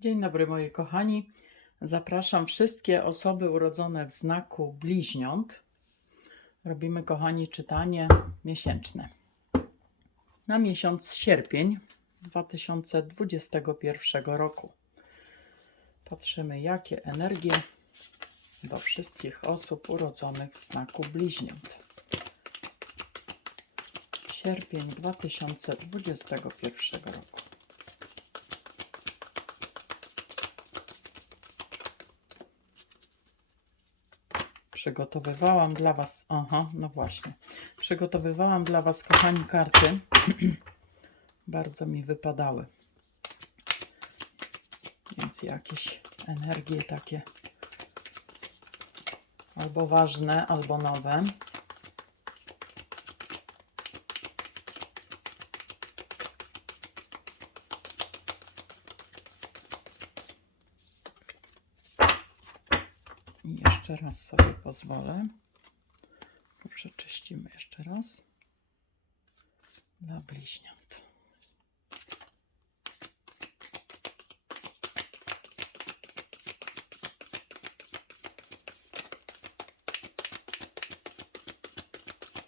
Dzień dobry moi kochani. Zapraszam wszystkie osoby urodzone w znaku bliźniąt. Robimy, kochani, czytanie miesięczne. Na miesiąc sierpień 2021 roku. Patrzymy, jakie energie do wszystkich osób urodzonych w znaku bliźniąt. Sierpień 2021 roku. Przygotowywałam dla Was. Aha, no właśnie. Przygotowywałam dla Was, kochani, karty. Bardzo mi wypadały. Więc jakieś energie takie albo ważne, albo nowe. Jeszcze raz sobie pozwolę. Tylko Przeczyścimy jeszcze raz. Dla bliźniąt.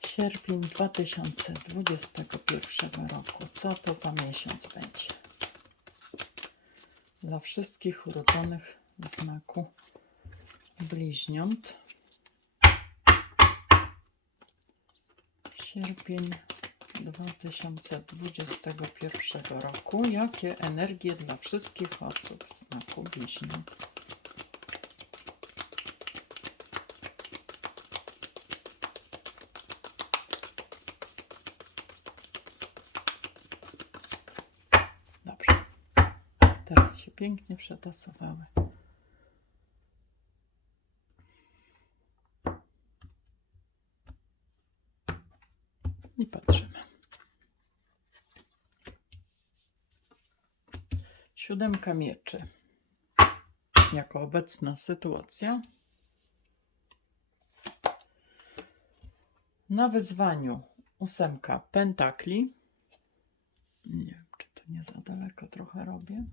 Sierpień 2021 roku. Co to za miesiąc będzie? Dla wszystkich urodzonych w znaku bliźniąt. Sierpień 2021 roku. Jakie energie dla wszystkich osób w znaku bliźniąt? Dobrze. Teraz się pięknie przetasowały. I patrzymy. Siódemka mieczy. Jako obecna sytuacja. Na wyzwaniu ósemka pentakli. Nie wiem, czy to nie za daleko trochę robię.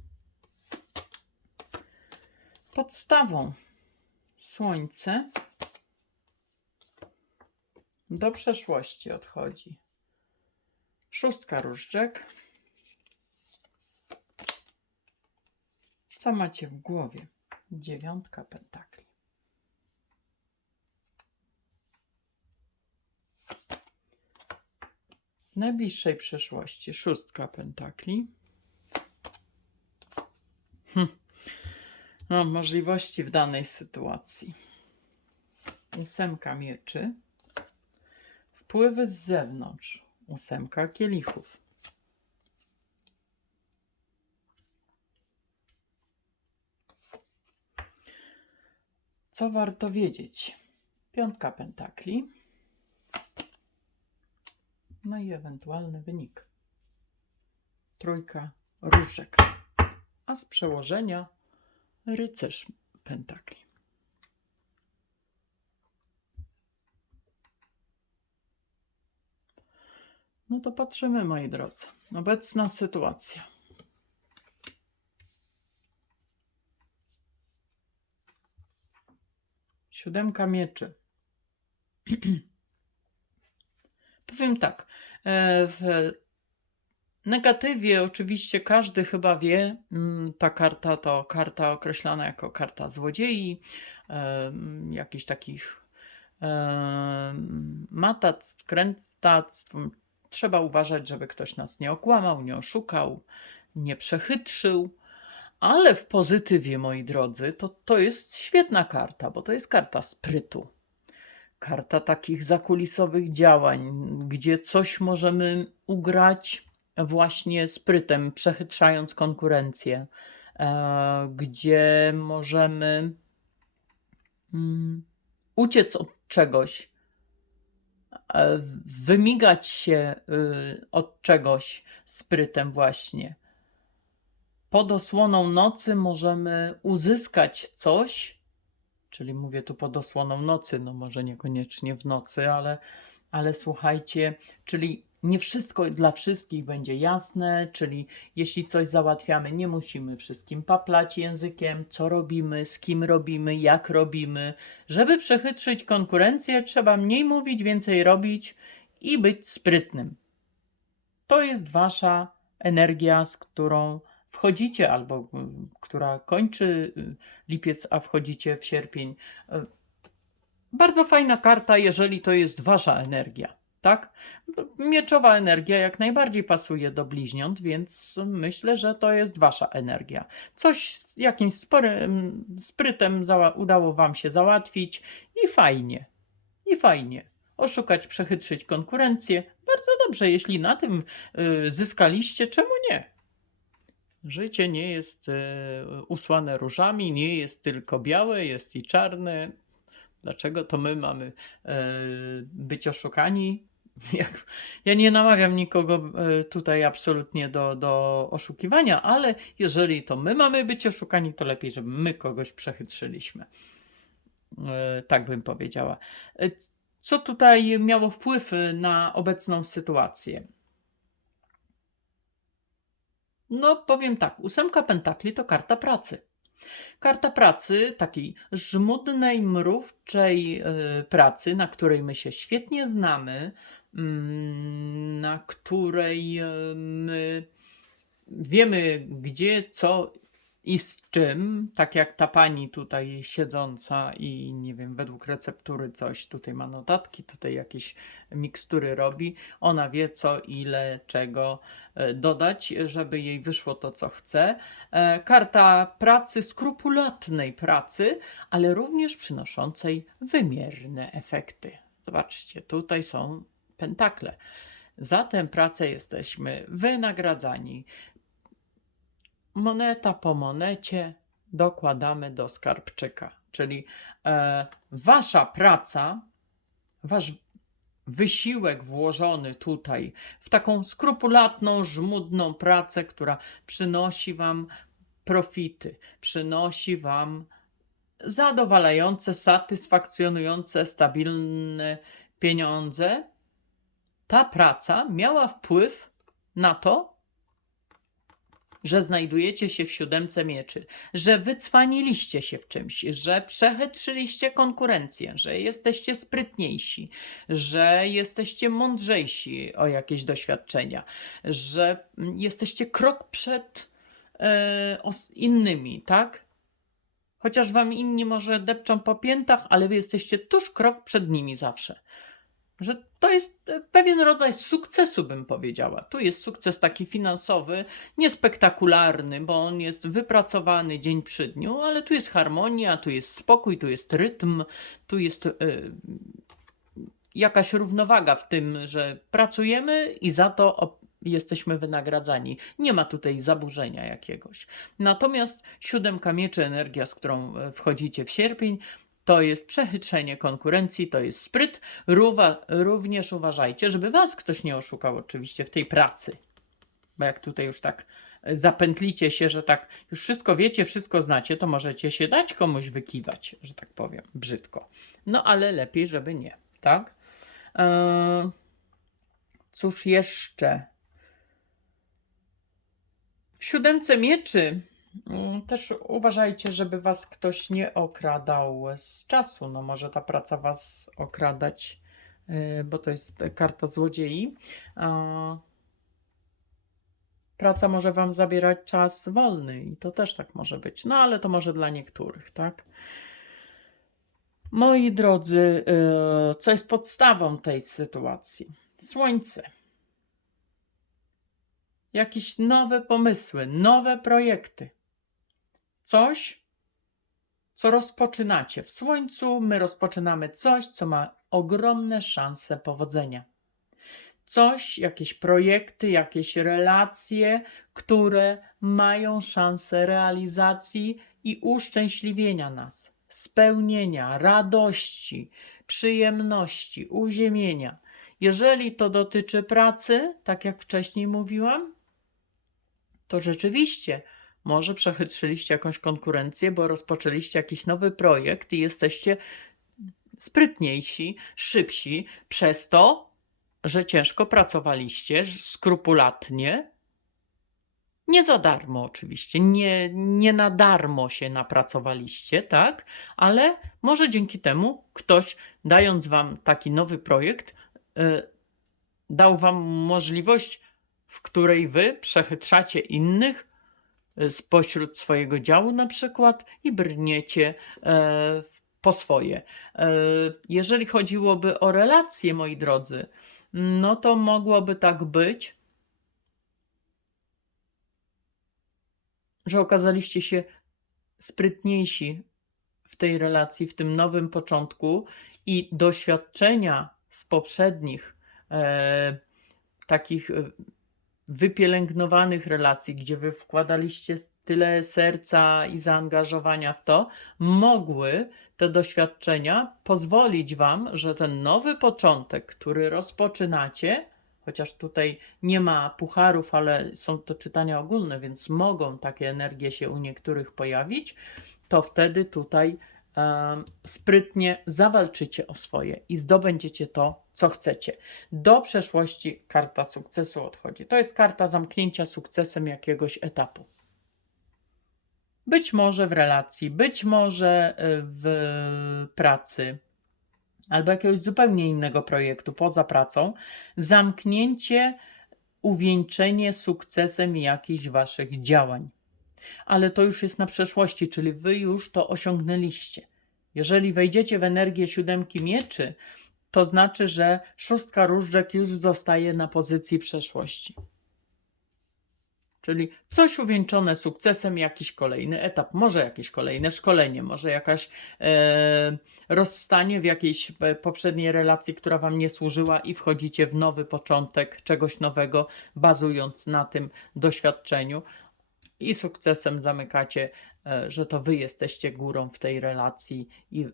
Podstawą słońce do przeszłości odchodzi. Szóstka różdżek. Co macie w głowie? Dziewiątka pentakli. W najbliższej przyszłości szóstka pentakli. Hm. No, możliwości w danej sytuacji. Ósemka mieczy. Wpływy z zewnątrz. Ósemka kielichów. Co warto wiedzieć? Piątka pentakli. No i ewentualny wynik. Trójka różek. A z przełożenia rycerz pentakli. No to patrzymy, moi drodzy. Obecna sytuacja. Siódemka mieczy. Powiem tak. e, W negatywie oczywiście każdy chyba wie, mm, ta karta to karta określana jako karta złodziei, em, jakichś takich em, matactw, kręctactw, trzeba uważać, żeby ktoś nas nie okłamał, nie oszukał, nie przechytrzył. Ale w pozytywie, moi drodzy, to, to jest świetna karta, bo to jest karta sprytu. Karta takich zakulisowych działań, gdzie coś możemy ugrać właśnie sprytem, przechytrzając konkurencję, e, gdzie możemy mm, uciec od czegoś, e, wymigać się y, od czegoś sprytem właśnie. Pod osłoną nocy możemy uzyskać coś, czyli mówię tu pod osłoną nocy, no może niekoniecznie w nocy, ale, ale słuchajcie, czyli nie wszystko dla wszystkich będzie jasne, czyli jeśli coś załatwiamy, nie musimy wszystkim paplać językiem, co robimy, z kim robimy, jak robimy. Żeby przechytrzyć konkurencję, trzeba mniej mówić, więcej robić i być sprytnym. To jest wasza energia, z którą wchodzicie, albo mm, która kończy y, lipiec, a wchodzicie w sierpień. Y, Bardzo fajna karta, jeżeli to jest wasza energia, tak? Mieczowa energia jak najbardziej pasuje do bliźniąt, więc myślę, że to jest wasza energia. Coś jakimś sporym sprytem zała- udało wam się załatwić i fajnie. I fajnie. Oszukać, przechytrzyć konkurencję. Bardzo dobrze, jeśli na tym y, zyskaliście, czemu nie? Życie nie jest y, usłane różami, nie jest tylko białe, jest i czarne. Dlaczego to my mamy e, być oszukani? Ja nie namawiam nikogo e, tutaj absolutnie do, do oszukiwania, ale jeżeli to my mamy być oszukani, to lepiej, żeby my kogoś przechytrzyliśmy. E, tak bym powiedziała. E, Co tutaj miało wpływ e, na obecną sytuację? No, powiem tak, ósemka pentakli to karta pracy. Karta pracy, takiej żmudnej, mrówczej y, pracy, na której my się świetnie znamy, mm, na której y, my wiemy gdzie, co i z czym, tak jak ta pani tutaj siedząca i nie wiem, według receptury coś, tutaj ma notatki, tutaj jakieś mikstury robi, ona wie co, ile, czego e, dodać, żeby jej wyszło to, co chce. E, Karta pracy, skrupulatnej pracy, ale również przynoszącej wymierne efekty. Zobaczcie, tutaj są pentakle. Za tę pracę jesteśmy wynagradzani. Moneta po monecie dokładamy do skarbczyka. Czyli e, wasza praca, wasz wysiłek włożony tutaj w taką skrupulatną, żmudną pracę, która przynosi wam profity, przynosi wam zadowalające, satysfakcjonujące, stabilne pieniądze. Ta praca miała wpływ na to, że znajdujecie się w siódemce mieczy, że wycwaniliście się w czymś, że przechytrzyliście konkurencję, że jesteście sprytniejsi, że jesteście mądrzejsi o jakieś doświadczenia, że jesteście krok przed e, innymi, tak? Chociaż wam inni może depczą po piętach, ale wy jesteście tuż krok przed nimi zawsze. Że to jest e, pewien rodzaj sukcesu, bym powiedziała. Tu jest sukces taki finansowy, niespektakularny, bo on jest wypracowany dzień przy dniu, ale tu jest harmonia, tu jest spokój, tu jest rytm, tu jest y, jakaś równowaga w tym, że pracujemy i za to jesteśmy wynagradzani. Nie ma tutaj zaburzenia jakiegoś. Natomiast siódemka mieczy, energia, z którą e, wchodzicie w sierpień, to jest przechytrzenie konkurencji, to jest spryt. Ruwa, również uważajcie, żeby was ktoś nie oszukał oczywiście w tej pracy. Bo jak tutaj już tak e, zapętlicie się, że tak już wszystko wiecie, wszystko znacie, to możecie się dać komuś wykiwać, że tak powiem, brzydko. No ale lepiej, żeby nie, tak? Eee, cóż jeszcze? W siódemce mieczy też uważajcie, żeby was ktoś nie okradał z czasu. No może ta praca was okradać, yy, bo to jest karta złodziei. Praca może wam zabierać czas wolny i to też tak może być. No ale to może dla niektórych, tak? Moi drodzy, yy, co jest podstawą tej sytuacji? Słońce. Jakieś nowe pomysły, nowe projekty. Coś, co rozpoczynacie. W słońcu my rozpoczynamy coś, co ma ogromne szanse powodzenia. Coś, jakieś projekty, jakieś relacje, które mają szansę realizacji i uszczęśliwienia nas, spełnienia, radości, przyjemności, uziemienia. Jeżeli to dotyczy pracy, tak jak wcześniej mówiłam, to rzeczywiście może przechytrzyliście jakąś konkurencję, bo rozpoczęliście jakiś nowy projekt i jesteście sprytniejsi, szybsi, przez to że ciężko pracowaliście, skrupulatnie. Nie za darmo, oczywiście, nie, nie na darmo się napracowaliście, tak? Ale może dzięki temu ktoś, dając wam taki nowy projekt, y, dał wam możliwość, w której wy przechytrzacie innych spośród swojego działu na przykład i brniecie e, po swoje. E, Jeżeli chodziłoby o relacje, moi drodzy, no to mogłoby tak być, że okazaliście się sprytniejsi w tej relacji, w tym nowym początku i doświadczenia z poprzednich e, takich e, wypielęgnowanych relacji, gdzie wy wkładaliście tyle serca i zaangażowania w to, mogły te doświadczenia pozwolić wam, że ten nowy początek, który rozpoczynacie, chociaż tutaj nie ma pucharów, ale są to czytania ogólne, więc mogą takie energie się u niektórych pojawić, to wtedy tutaj sprytnie zawalczycie o swoje i zdobędziecie to, co chcecie. Do przeszłości karta sukcesu odchodzi. To jest karta zamknięcia sukcesem jakiegoś etapu. Być może w relacji, być może y, w pracy, albo jakiegoś zupełnie innego projektu poza pracą, zamknięcie, uwieńczenie sukcesem jakichś waszych działań. Ale to już jest na przeszłości, czyli wy już to osiągnęliście. Jeżeli wejdziecie w energię siódemki mieczy, to znaczy, że szóstka różdżek już zostaje na pozycji przeszłości. Czyli coś uwieńczone sukcesem, jakiś kolejny etap, może jakieś kolejne szkolenie, może jakaś e, rozstanie w jakiejś e, poprzedniej relacji, która Wam nie służyła, i wchodzicie w nowy początek czegoś nowego, bazując na tym doświadczeniu, i sukcesem zamykacie, e, że to Wy jesteście górą w tej relacji. I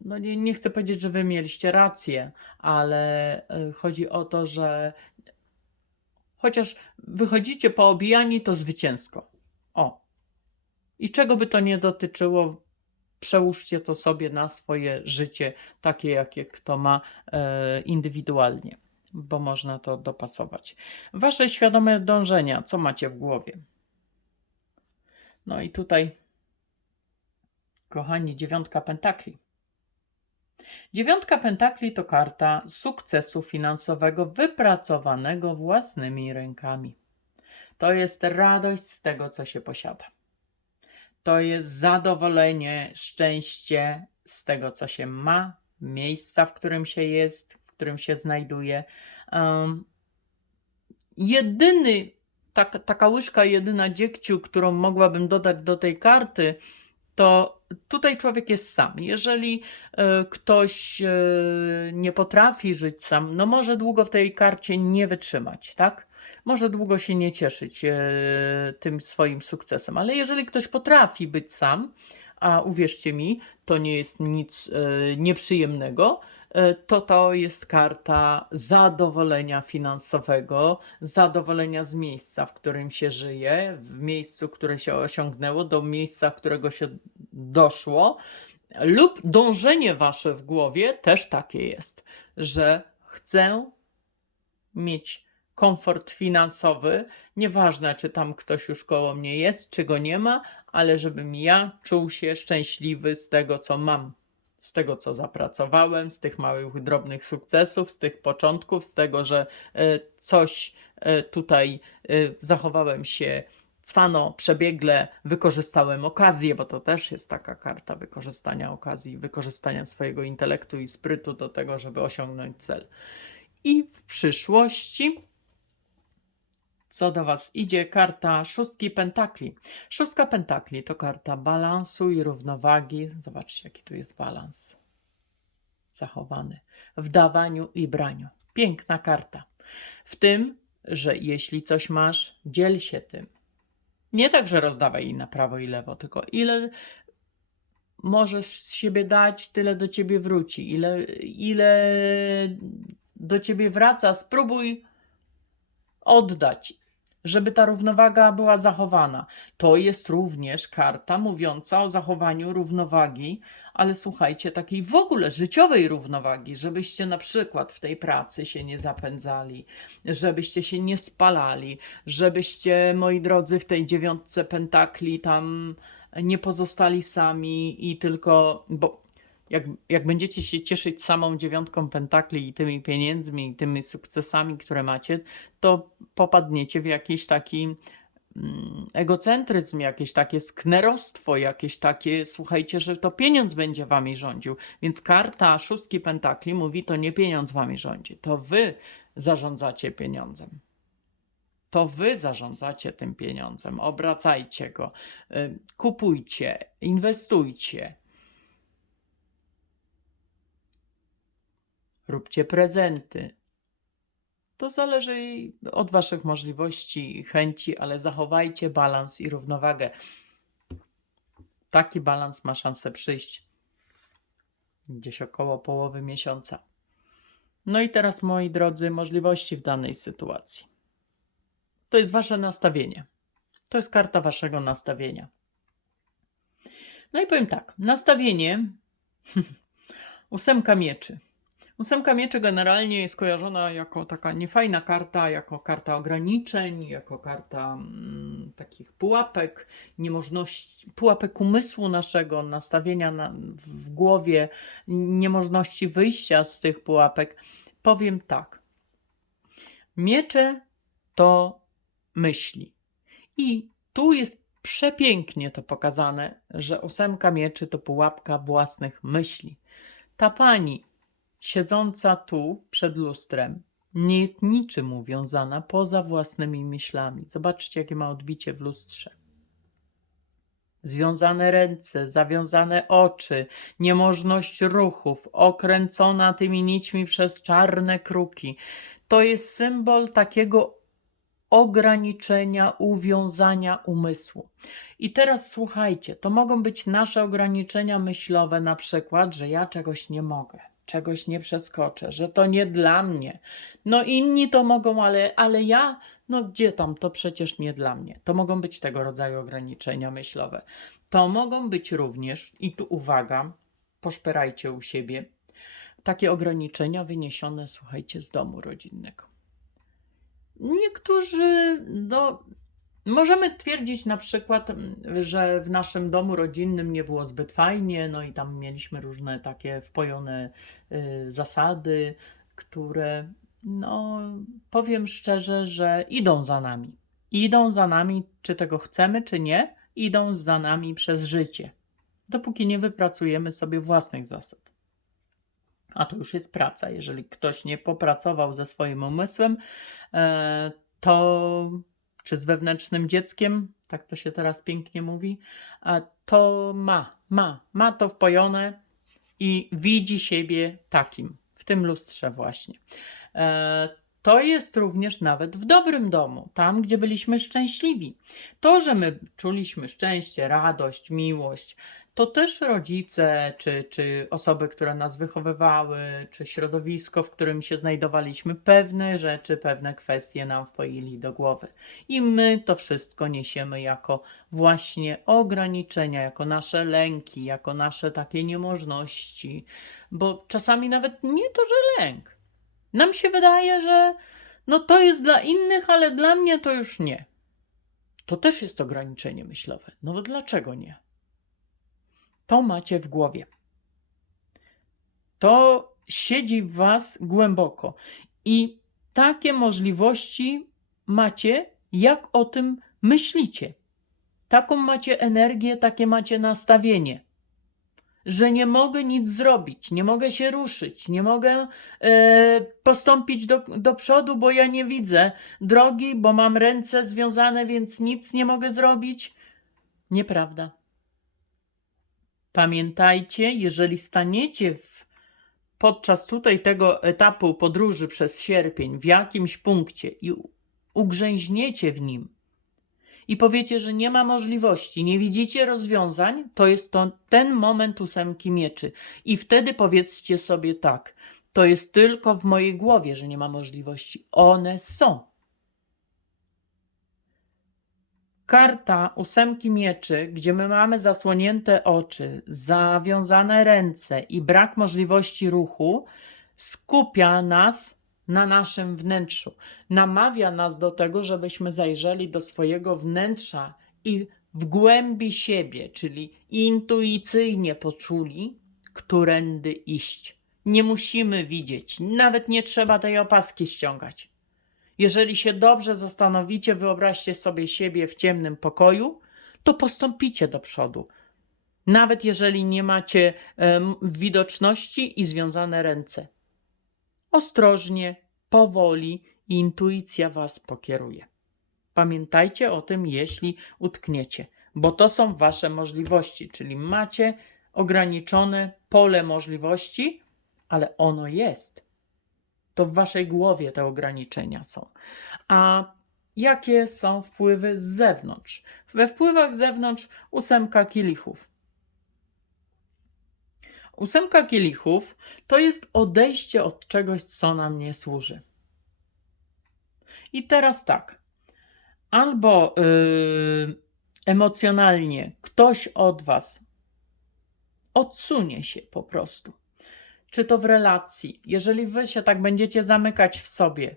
no nie, nie chcę powiedzieć, że Wy mieliście rację, ale e, chodzi o to, że chociaż wychodzicie poobijani, to zwycięsko. O. I czego by to nie dotyczyło, przełóżcie to sobie na swoje życie, takie jakie kto ma e, indywidualnie, bo można to dopasować. Wasze świadome dążenia, co macie w głowie? No i tutaj, kochani, dziewiątka pentakli. Dziewiątka pentakli to karta sukcesu finansowego wypracowanego własnymi rękami. To jest radość z tego, co się posiada. To jest zadowolenie, szczęście z tego, co się ma, miejsca, w którym się jest, w którym się znajduje. Um, jedyny, tak, taka łyżka jedyna dziegciu, którą mogłabym dodać do tej karty, to tutaj człowiek jest sam. Jeżeli e, ktoś e, nie potrafi żyć sam, no może długo w tej karcie nie wytrzymać, tak? Może długo się nie cieszyć e, tym swoim sukcesem, ale jeżeli ktoś potrafi być sam, a uwierzcie mi, to nie jest nic nieprzyjemnego, to to jest karta zadowolenia finansowego, zadowolenia z miejsca, w którym się żyje, w miejscu, które się osiągnęło, do miejsca, którego się doszło, lub dążenie wasze w głowie też takie jest, że chcę mieć komfort finansowy, nieważne czy tam ktoś już koło mnie jest, czy go nie ma, ale żebym ja czuł się szczęśliwy z tego, co mam, z tego, co zapracowałem, z tych małych, drobnych sukcesów, z tych początków, z tego, że e, coś e, tutaj e, zachowałem się cwano, przebiegle, wykorzystałem okazję, bo to też jest taka karta wykorzystania okazji, wykorzystania swojego intelektu i sprytu do tego, żeby osiągnąć cel. I w przyszłości co do Was idzie? Karta szóstki pentakli. Szóstka pentakli to karta balansu i równowagi. Zobaczcie, jaki tu jest balans zachowany w dawaniu i braniu. Piękna karta. W tym, że jeśli coś masz, dziel się tym. Nie tak, że rozdawaj na prawo i lewo, tylko ile możesz z siebie dać, tyle do ciebie wróci. Ile, ile do ciebie wraca, spróbuj oddać żeby ta równowaga była zachowana. To jest również karta mówiąca o zachowaniu równowagi, ale słuchajcie, takiej w ogóle życiowej równowagi, żebyście na przykład w tej pracy się nie zapędzali, żebyście się nie spalali, żebyście, moi drodzy, w tej dziewiątce pentakli tam nie pozostali sami i tylko, bo jak, jak będziecie się cieszyć samą dziewiątką pentakli i tymi pieniędzmi i tymi sukcesami, które macie, to popadniecie w jakiś taki mm, egocentryzm, jakieś takie sknerostwo, jakieś takie, słuchajcie, że to pieniądz będzie wami rządził. Więc karta szóstki pentakli mówi, to nie pieniądz wami rządzi, to wy zarządzacie pieniądzem. To wy zarządzacie tym pieniądzem, obracajcie go, y, kupujcie, inwestujcie, róbcie prezenty. To zależy od Waszych możliwości i chęci, ale zachowajcie balans i równowagę. Taki balans ma szansę przyjść gdzieś około połowy miesiąca. No i teraz, moi drodzy, możliwości w danej sytuacji. To jest Wasze nastawienie. To jest karta Waszego nastawienia. No i powiem tak, nastawienie ósemka mieczy. Ósemka mieczy generalnie jest kojarzona jako taka niefajna karta, jako karta ograniczeń, jako karta mm, takich pułapek, niemożności, pułapek umysłu naszego, nastawienia na, w głowie, niemożności wyjścia z tych pułapek. Powiem tak. Miecze to myśli. I tu jest przepięknie to pokazane, że ósemka mieczy to pułapka własnych myśli. Ta pani siedząca tu przed lustrem nie jest niczym uwiązana poza własnymi myślami. Zobaczcie, jakie ma odbicie w lustrze. Związane ręce, zawiązane oczy, niemożność ruchów, okręcona tymi nićmi przez czarne kruki. To jest symbol takiego ograniczenia, uwiązania umysłu. I teraz słuchajcie, to mogą być nasze ograniczenia myślowe, na przykład, że ja czegoś nie mogę czegoś nie przeskoczę, że to nie dla mnie. No inni to mogą, ale, ale ja, no gdzie tam, to przecież nie dla mnie. To mogą być tego rodzaju ograniczenia myślowe. To mogą być również, i tu uwaga, poszperajcie u siebie, takie ograniczenia wyniesione, słuchajcie, z domu rodzinnego. Niektórzy, no, Możemy twierdzić na przykład, mm, że w naszym domu rodzinnym nie było zbyt fajnie, no i tam mieliśmy różne takie wpojone y, zasady, które, no, powiem szczerze, że idą za nami. Idą za nami, czy tego chcemy, czy nie, idą za nami przez życie, dopóki nie wypracujemy sobie własnych zasad. A to już jest praca. Jeżeli ktoś nie popracował ze swoim umysłem, e, to czy z wewnętrznym dzieckiem, tak to się teraz pięknie mówi, to ma, ma, ma to wpojone i widzi siebie takim, w tym lustrze właśnie. E, to jest również nawet w dobrym domu, tam gdzie byliśmy szczęśliwi. To, że my czuliśmy szczęście, radość, miłość, to też rodzice, czy, czy osoby, które nas wychowywały, czy środowisko, w którym się znajdowaliśmy, pewne rzeczy, pewne kwestie nam wpoili do głowy. I my to wszystko niesiemy jako właśnie ograniczenia, jako nasze lęki, jako nasze takie niemożności, bo czasami nawet nie to, że lęk. Nam się wydaje, że no to jest dla innych, ale dla mnie to już nie. To też jest ograniczenie myślowe. No dlaczego nie? To macie w głowie. To siedzi w Was głęboko. I takie możliwości macie, jak o tym myślicie. Taką macie energię, takie macie nastawienie, że nie mogę nic zrobić, nie mogę się ruszyć, nie mogę e, postąpić do, do przodu, bo ja nie widzę drogi, bo mam ręce związane, więc nic nie mogę zrobić. Nieprawda. Pamiętajcie, jeżeli staniecie w, podczas tutaj tego etapu podróży przez sierpień w jakimś punkcie i ugrzęźniecie w nim i powiecie, że nie ma możliwości, nie widzicie rozwiązań, to jest to ten moment ósemki mieczy. I wtedy powiedzcie sobie tak, to jest tylko w mojej głowie, że nie ma możliwości. One są. Karta ósemki mieczy, gdzie my mamy zasłonięte oczy, zawiązane ręce i brak możliwości ruchu, skupia nas na naszym wnętrzu. Namawia nas do tego, żebyśmy zajrzeli do swojego wnętrza i w głębi siebie, czyli intuicyjnie poczuli, którędy iść. Nie musimy widzieć, nawet nie trzeba tej opaski ściągać. Jeżeli się dobrze zastanowicie, wyobraźcie sobie siebie w ciemnym pokoju, to postąpicie do przodu. Nawet jeżeli nie macie widoczności i związane ręce. Ostrożnie, powoli, intuicja Was pokieruje. Pamiętajcie o tym, jeśli utkniecie, bo to są Wasze możliwości, czyli macie ograniczone pole możliwości, ale ono jest. To w Waszej głowie te ograniczenia są. A jakie są wpływy z zewnątrz? We wpływach z zewnątrz ósemka kielichów. Ósemka kielichów to jest odejście od czegoś, co nam nie służy. I teraz tak. Albo yy, emocjonalnie ktoś od Was odsunie się po prostu. Czy to w relacji, jeżeli Wy się tak będziecie zamykać w sobie,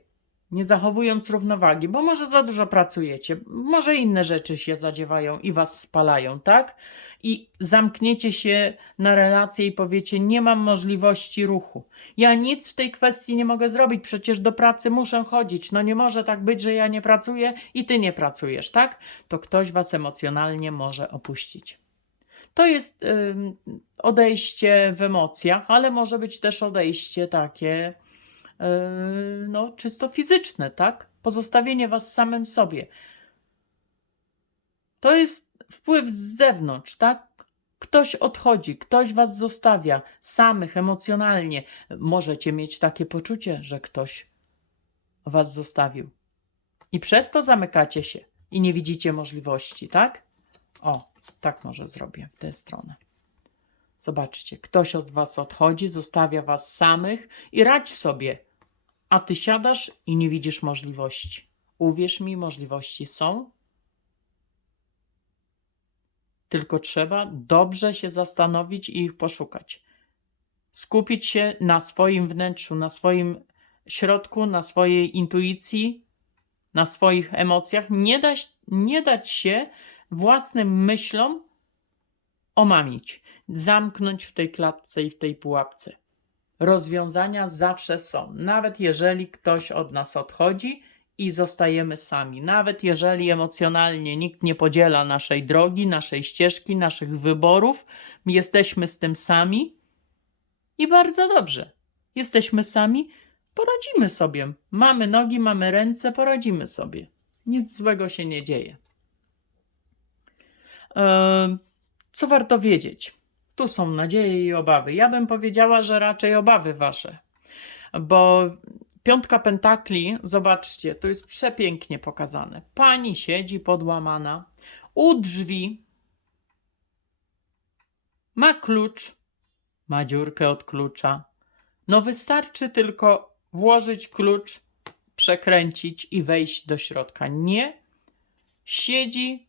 nie zachowując równowagi, bo może za dużo pracujecie, może inne rzeczy się zadziewają i Was spalają, tak? I zamkniecie się na relację i powiecie: Nie mam możliwości ruchu. Ja nic w tej kwestii nie mogę zrobić, przecież do pracy muszę chodzić. No nie może tak być, że ja nie pracuję i ty nie pracujesz, tak? To ktoś was emocjonalnie może opuścić. To jest odejście w emocjach, ale może być też odejście takie, yy, no, czysto fizyczne, tak? Pozostawienie was samym sobie. To jest wpływ z zewnątrz, tak? Ktoś odchodzi, ktoś was zostawia samych emocjonalnie. Możecie mieć takie poczucie, że ktoś was zostawił. I przez to zamykacie się i nie widzicie możliwości, tak? O, tak może zrobię w tę stronę. Zobaczcie, ktoś od was odchodzi, zostawia was samych i radź sobie, a ty siadasz i nie widzisz możliwości. Uwierz mi, możliwości są, tylko trzeba dobrze się zastanowić i ich poszukać. Skupić się na swoim wnętrzu, na swoim środku, na swojej intuicji, na swoich emocjach. Nie dać, nie dać się własnym myślom omamić, zamknąć w tej klatce i w tej pułapce. Rozwiązania zawsze są, nawet jeżeli ktoś od nas odchodzi i zostajemy sami. Nawet jeżeli emocjonalnie nikt nie podziela naszej drogi, naszej ścieżki, naszych wyborów, jesteśmy z tym sami i bardzo dobrze. Jesteśmy sami, poradzimy sobie. Mamy nogi, mamy ręce, poradzimy sobie. Nic złego się nie dzieje. Ehm, Co warto wiedzieć? Tu są nadzieje i obawy. Ja bym powiedziała, że raczej obawy wasze, bo Piątka pentakli, zobaczcie, to jest przepięknie pokazane. Pani siedzi podłamana u drzwi, ma klucz, ma dziurkę od klucza. No wystarczy tylko włożyć klucz, przekręcić i wejść do środka. Nie, siedzi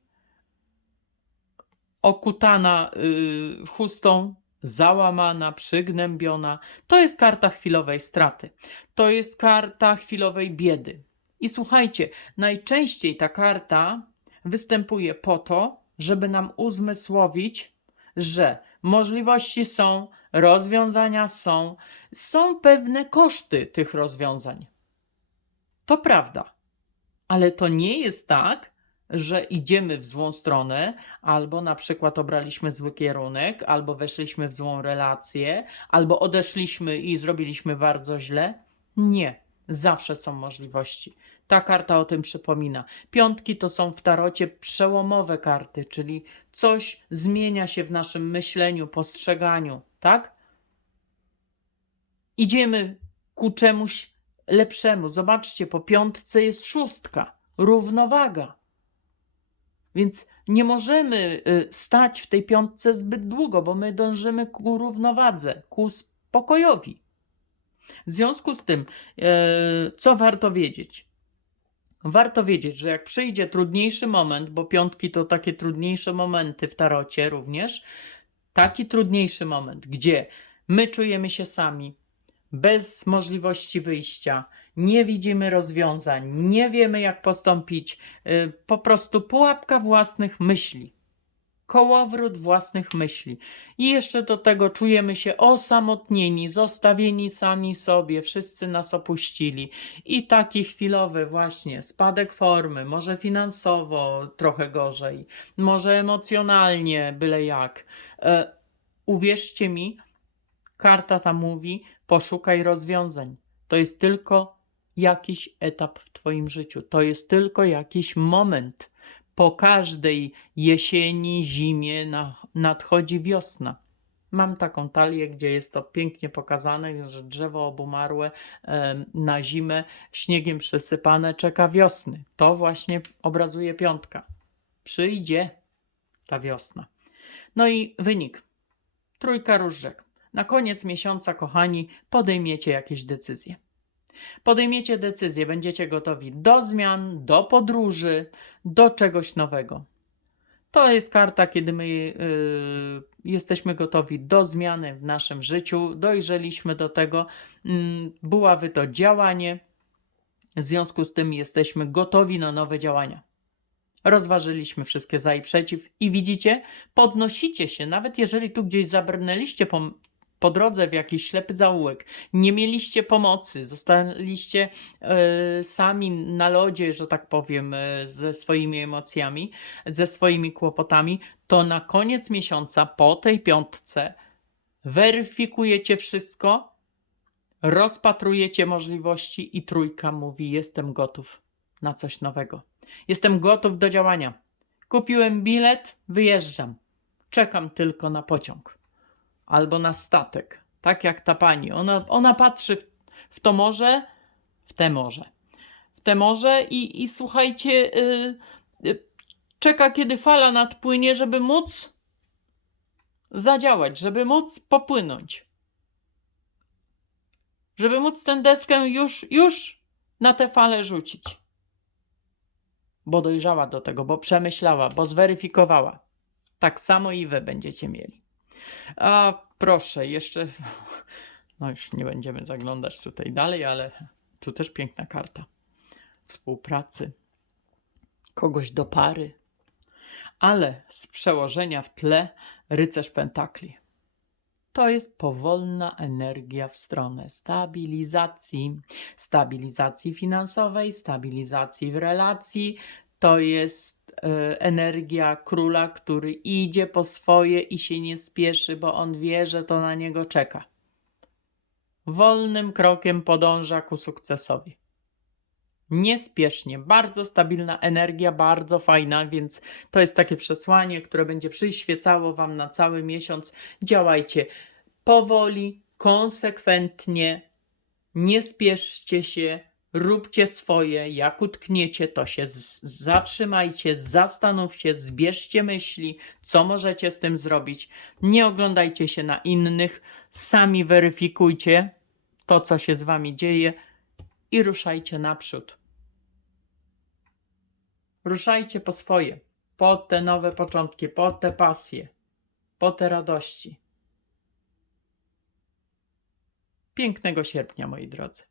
okutana y, chustą, załamana, przygnębiona. To jest karta chwilowej straty. To jest karta chwilowej biedy. I słuchajcie, najczęściej ta karta występuje po to, żeby nam uzmysłowić, że możliwości są, rozwiązania są, są pewne koszty tych rozwiązań. To prawda, ale to nie jest tak, że idziemy w złą stronę, albo na przykład obraliśmy zły kierunek, albo weszliśmy w złą relację, albo odeszliśmy i zrobiliśmy bardzo źle. Nie, zawsze są możliwości. Ta karta o tym przypomina. Piątki to są w tarocie przełomowe karty, czyli coś zmienia się w naszym myśleniu, postrzeganiu, tak? Idziemy ku czemuś lepszemu. Zobaczcie, po piątce jest szóstka, równowaga. Więc nie możemy y, stać w tej piątce zbyt długo, bo my dążymy ku równowadze, ku spokojowi. W związku z tym, e, co warto wiedzieć? Warto wiedzieć, że jak przyjdzie trudniejszy moment, bo piątki to takie trudniejsze momenty w tarocie również, taki trudniejszy moment, gdzie my czujemy się sami, bez możliwości wyjścia, nie widzimy rozwiązań, nie wiemy jak postąpić, y, po prostu pułapka własnych myśli, kołowrót własnych myśli. I jeszcze do tego czujemy się osamotnieni, zostawieni sami sobie, wszyscy nas opuścili. I taki chwilowy właśnie spadek formy, może finansowo trochę gorzej, może emocjonalnie, byle jak. E, uwierzcie mi, karta ta mówi: poszukaj rozwiązań. To jest tylko jakiś etap w Twoim życiu, to jest tylko jakiś moment. Po każdej jesieni, zimie na- nadchodzi wiosna. Mam taką talię, gdzie jest to pięknie pokazane, że drzewo obumarłe na zimę, śniegiem przysypane, czeka wiosny. To właśnie obrazuje piątka. Przyjdzie ta wiosna. No i wynik. Trójka różdżek. Na koniec miesiąca, kochani, podejmiecie jakieś decyzje. Podejmiecie decyzję, będziecie gotowi do zmian, do podróży, do czegoś nowego. To jest karta, kiedy my yy, jesteśmy gotowi do zmiany w naszym życiu, dojrzeliśmy do tego, mm, byłaby to działanie, w związku z tym jesteśmy gotowi na nowe działania. Rozważyliśmy wszystkie za i przeciw i widzicie, podnosicie się, nawet jeżeli tu gdzieś zabrnęliście po, po drodze w jakiś ślepy zaułek, nie mieliście pomocy, zostaliście e, sami na lodzie, że tak powiem, e, ze swoimi emocjami, ze swoimi kłopotami, to na koniec miesiąca po tej piątce weryfikujecie wszystko, rozpatrujecie możliwości i trójka mówi: Jestem gotów na coś nowego. Jestem gotów do działania. Kupiłem bilet, wyjeżdżam. Czekam tylko na pociąg albo na statek. Tak jak ta pani. Ona, ona patrzy w, w to morze, w te morze. W te morze i, i słuchajcie, y, y, czeka, kiedy fala nadpłynie, żeby móc zadziałać, żeby móc popłynąć. Żeby móc tę deskę już, już na tę falę rzucić bo dojrzała do tego, bo przemyślała, bo zweryfikowała. Tak samo i wy będziecie mieli. A proszę, jeszcze. No już nie będziemy zaglądać tutaj dalej, ale tu też piękna karta. Współpracy, kogoś do pary, ale z przełożenia w tle rycerz pentakli. To jest powolna energia w stronę stabilizacji, stabilizacji finansowej, stabilizacji w relacji. To jest energia króla, który idzie po swoje i się nie spieszy, bo on wie, że to na niego czeka. Wolnym krokiem podąża ku sukcesowi. Niespiesznie, bardzo stabilna energia, bardzo fajna, więc to jest takie przesłanie, które będzie przyświecało Wam na cały miesiąc. Działajcie powoli, konsekwentnie, nie spieszcie się, róbcie swoje. Jak utkniecie, to się zatrzymajcie, zastanówcie, zbierzcie myśli, co możecie z tym zrobić. Nie oglądajcie się na innych, sami weryfikujcie to, co się z Wami dzieje i ruszajcie naprzód. Ruszajcie po swoje, po te nowe początki, po te pasje, po te radości. Pięknego sierpnia, moi drodzy.